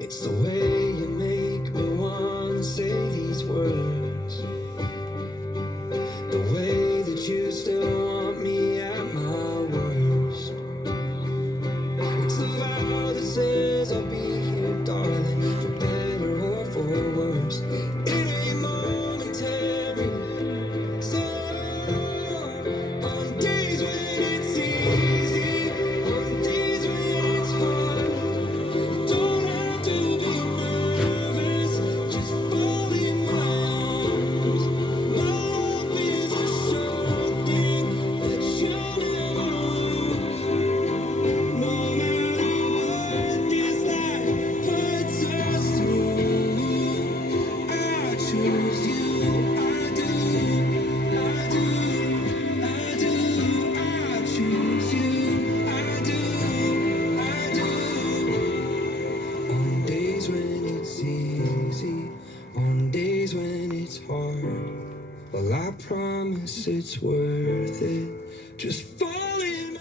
It's the way you make me wanna say these words, the way that you still want me at my worst. It's the vow that says I'll be here, darling, for better or for worse. It ain't momentary. So on days when it's easy, on days when it's hard, don't have to be nervous, just fall in my arms. Love is a sure thing that you'll never lose. No matter what this life puts us through, I choose you. I do, I do, I do. I choose you. I do, I do. On days when it's easy, on days when it's hard, well, I promise it's worth it. Just fall in.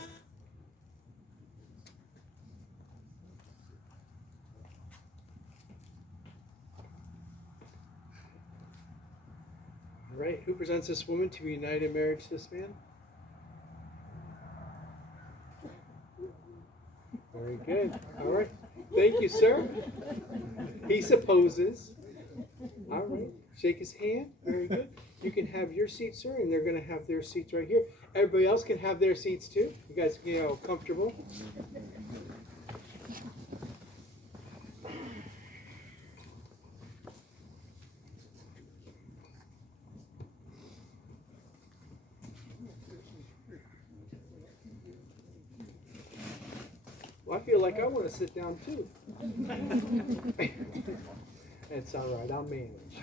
All right, who presents this woman to be united in marriage to this man? Very good. All right. Thank you, sir. He supposes. All right. Shake his hand. Very good. You can have your seat, sir, and they're going to have their seats right here. Everybody else can have their seats too. You guys get all comfortable. Well, I feel like I want to sit down too. It's all right. I'll manage.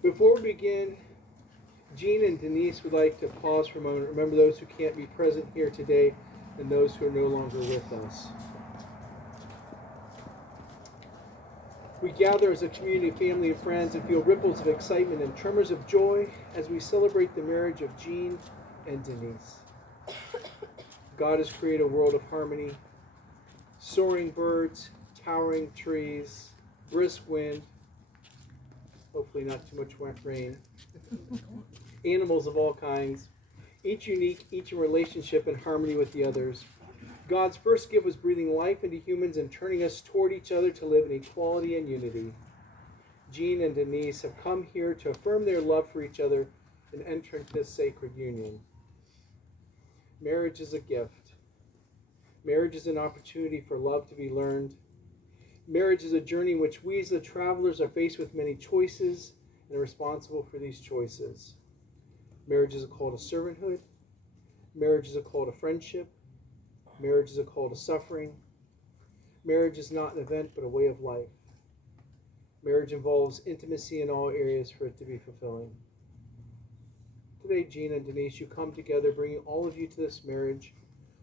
Before we begin, Jean and Denise would like to pause for a moment. Remember those who can't be present here today and those who are no longer with us. We gather as a community, family, and friends and feel ripples of excitement and tremors of joy as we celebrate the marriage of Jean and Denise. God has created a world of harmony, soaring birds, towering trees, brisk wind, hopefully not too much rain, animals of all kinds, each unique, each in relationship and harmony with the others. God's first gift was breathing life into humans and turning us toward each other to live in equality and unity. Jean and Denise have come here to affirm their love for each other and enter into this sacred union. Marriage is a gift. Marriage is an opportunity for love to be learned. Marriage is a journey in which we as the travelers are faced with many choices and are responsible for these choices. Marriage is a call to servanthood. Marriage is a call to friendship. Marriage is a call to suffering. Marriage is not an event but a way of life. Marriage involves intimacy in all areas for it to be fulfilling. Today, Jean and Denise, you come together bringing all of you to this marriage,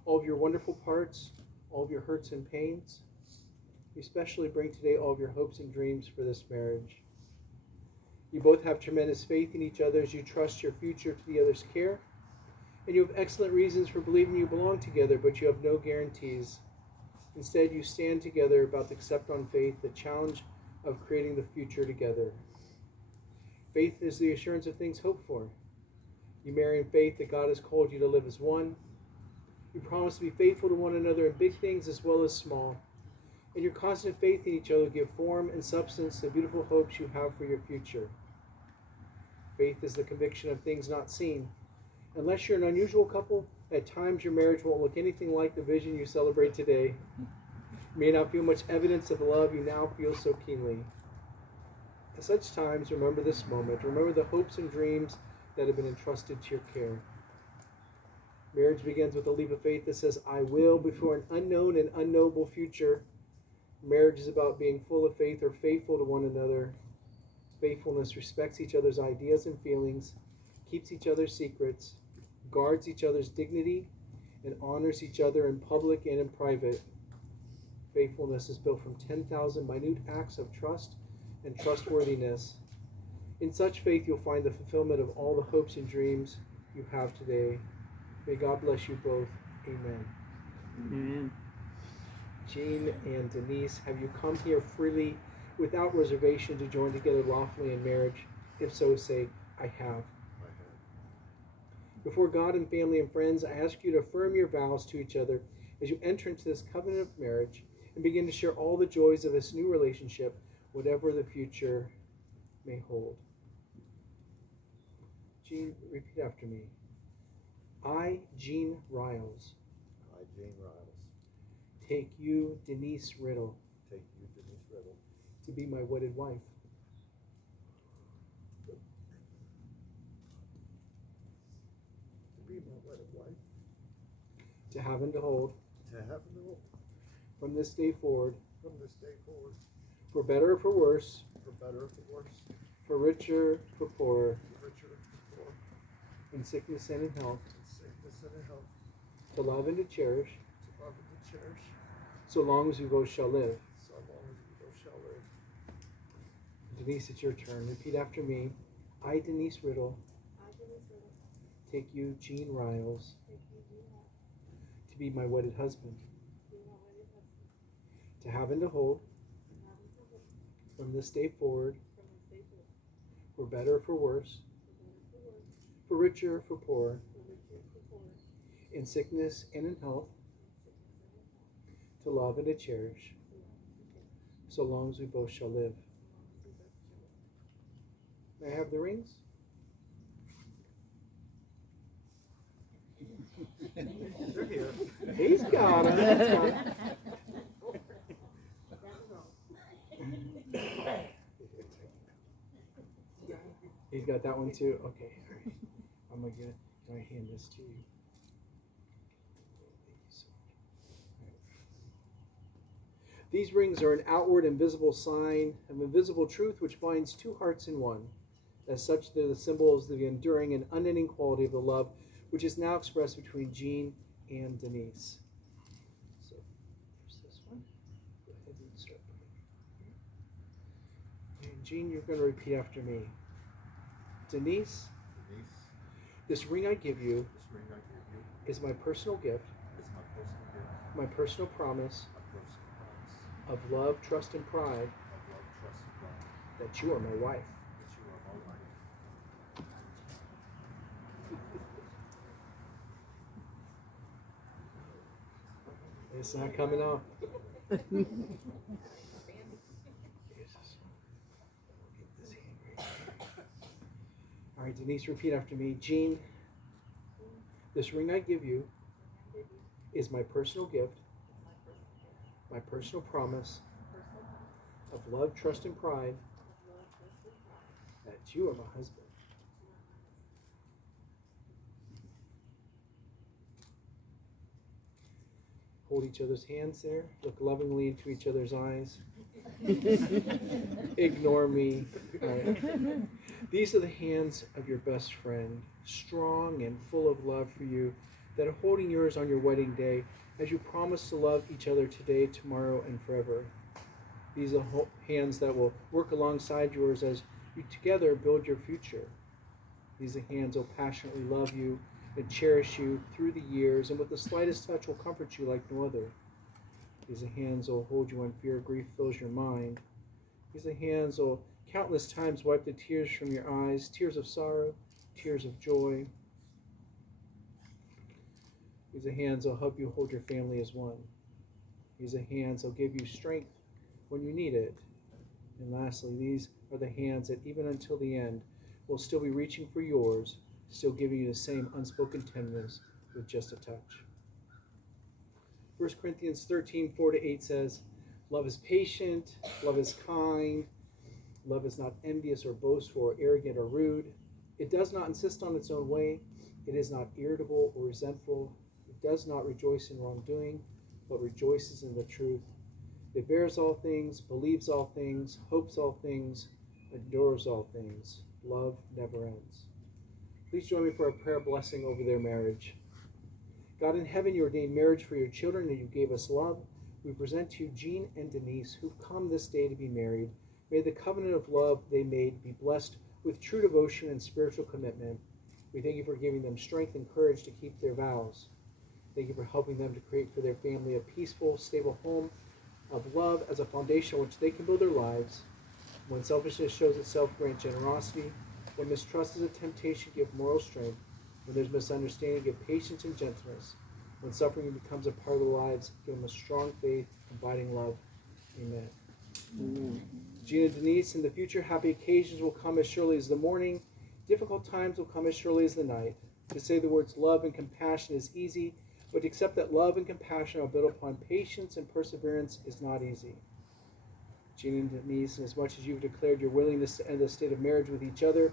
all of your wonderful parts, all of your hurts and pains. You especially bring today all of your hopes and dreams for this marriage. You both have tremendous faith in each other as you trust your future to the other's care. And you have excellent reasons for believing you belong together, but you have no guarantees. Instead, you stand together about to accept on faith the challenge of creating the future together. Faith is the assurance of things hoped for. You marry in faith that God has called you to live as one. You promise to be faithful to one another in big things as well as small. And your constant faith in each other give form and substance to the beautiful hopes you have for your future. Faith is the conviction of things not seen. Unless you're an unusual couple, at times your marriage won't look anything like the vision you celebrate today. You may not feel much evidence of the love you now feel so keenly. At such times, remember this moment. Remember the hopes and dreams that have been entrusted to your care. Marriage begins with a leap of faith that says, I will, before an unknown and unknowable future. Marriage is about being full of faith or faithful to one another. Faithfulness respects each other's ideas and feelings, keeps each other's secrets, guards each other's dignity, and honors each other in public and in private. Faithfulness is built from 10,000 minute acts of trust and trustworthiness. In such faith, you'll find the fulfillment of all the hopes and dreams you have today. May God bless you both. Amen. Amen. Jean and Denise, have you come here freely without reservation to join together lawfully in marriage? If so, say, I have. Before God and family and friends, I ask you to affirm your vows to each other as you enter into this covenant of marriage and begin to share all the joys of this new relationship, whatever the future may hold. Jean, repeat after me. I, Jean Riles, I, Jean Riles, take you, Denise Riddle, take you, Denise Riddle, to be my wedded wife. to be my wedded wife, To have and to hold, to have and to hold, from this day forward, from this day forward, for better or for worse, for better or for worse, for richer, for poorer, for richer or for poor, in sickness and in health, in sickness and in health, to love and to cherish, to love and to cherish, so long as we both shall live. so long as we both shall live. Denise, it's your turn. Repeat after me. I, Denise Riddle, I, Denise Riddle, take you, Jean Riles, take you, Jean Riles, to be my wedded husband, to be my wedded husband, to have and to hold, and have and to hold, from this day forward, from this day forward, for better or for worse, for better for worse, for richer or for poorer, for richer for poorer, in sickness and in health, in sickness and in health, to love and to cherish, to love and to cherish, so long as we both shall live. so long as we both shall live. May I have the rings? They're here. He's got them. That's fine. That was all. He's got that one too. Okay, all right. I'm gonna get it. Can I hand this to you? Thank you so much. All right. These rings are an outward and visible sign of invisible truth which binds two hearts in one. As such, they're the symbols of the enduring and unending quality of the love which is now expressed between Jean and Denise. So, there's this one. Go ahead and start putting it here. And Jean, you're going to repeat after me. Denise, Denise, this ring I give you this ring I give you is my personal gift, is my personal gift, my personal promise my personal promise of love, trust, and pride of love, trust, and pride, that you are my wife. that you are my wife. It's not coming off. Here's this one. Get this hand right here. All right, Denise, repeat after me. Jean, this ring I give you And I give you is my personal gift, is my personal gift, my personal promise personal promise of love, trust, and pride of love, trust, and pride. that you are my husband. You are my husband. Hold each other's hands there. Look lovingly into each other's eyes. Ignore me. All right. These are the hands of your best friend, strong and full of love for you, that are holding yours on your wedding day as you promise to love each other today, tomorrow, and forever. These are hands that will work alongside yours as you together build your future. These are hands will passionately love you and cherish you through the years, and with the slightest touch will comfort you like no other. These are hands will hold you when fear or grief fills your mind. These are hands will countless times wipe the tears from your eyes, tears of sorrow, tears of joy. These are hands will help you hold your family as one. These are hands will give you strength when you need it. And lastly, these are the hands that even until the end will still be reaching for yours, still giving you the same unspoken tenderness with just a touch. 1 Corinthians 13:4-8 says, love is patient, love is kind, love is not envious or boastful or arrogant or rude. It does not insist on its own way. It is not irritable or resentful. It does not rejoice in wrongdoing, but rejoices in the truth. It bears all things, believes all things, hopes all things, endures all things. Love never ends. Please join me for a prayer blessing over their marriage. God in heaven, you ordained marriage for your children, and you gave us love. we present to you Jean and Denise, who've come this day to be married. May the covenant of love they made be blessed with true devotion and spiritual commitment. We thank you for giving them strength and courage to keep their vows. Thank you for helping them to create for their family a peaceful, stable home of love as a foundation on which they can build their lives. When selfishness shows itself, grant generosity. When mistrust is a temptation, give moral strength. When there's misunderstanding, give patience and gentleness. When suffering becomes a part of their lives, give them a strong faith, abiding love. Amen. Amen. Jean and Denise, in the future, happy occasions will come as surely as the morning. Difficult times will come as surely as the night. To say the words love and compassion is easy, but to accept that love and compassion are built upon patience and perseverance is not easy. Jean and Denise, inasmuch as you've declared your willingness to end the state of marriage with each other,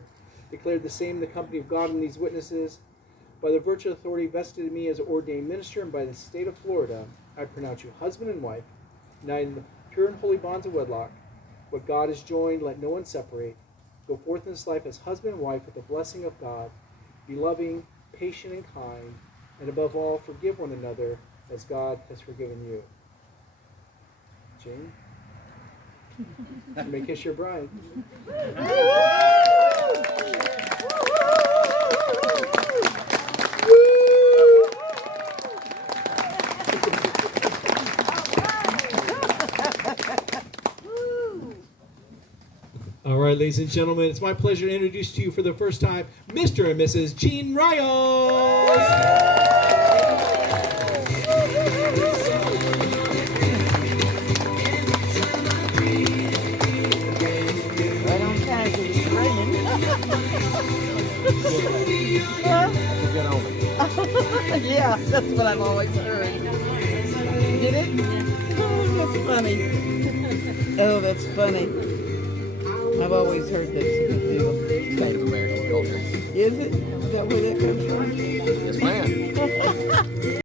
declared the same in the company of God and these witnesses, by the virtue of authority vested in me as an ordained minister and by the state of Florida, I pronounce you husband and wife, united in the pure and holy bonds of wedlock. What God has joined, let no one separate. Go forth in this life as husband and wife with the blessing of God. Be loving, patient, and kind, and above all, forgive one another as God has forgiven you. Jane, you may kiss your bride. All right, ladies and gentlemen, it's my pleasure to introduce to you for the first time Mr. and Mrs. Jean Riles. Right on time because it's raining. Yeah, that's what I've always heard. Did it? Oh, that's funny. Oh, that's funny. I've always heard that's a good deal. Native American culture. Is it? Is that where that comes from? Yes, ma'am.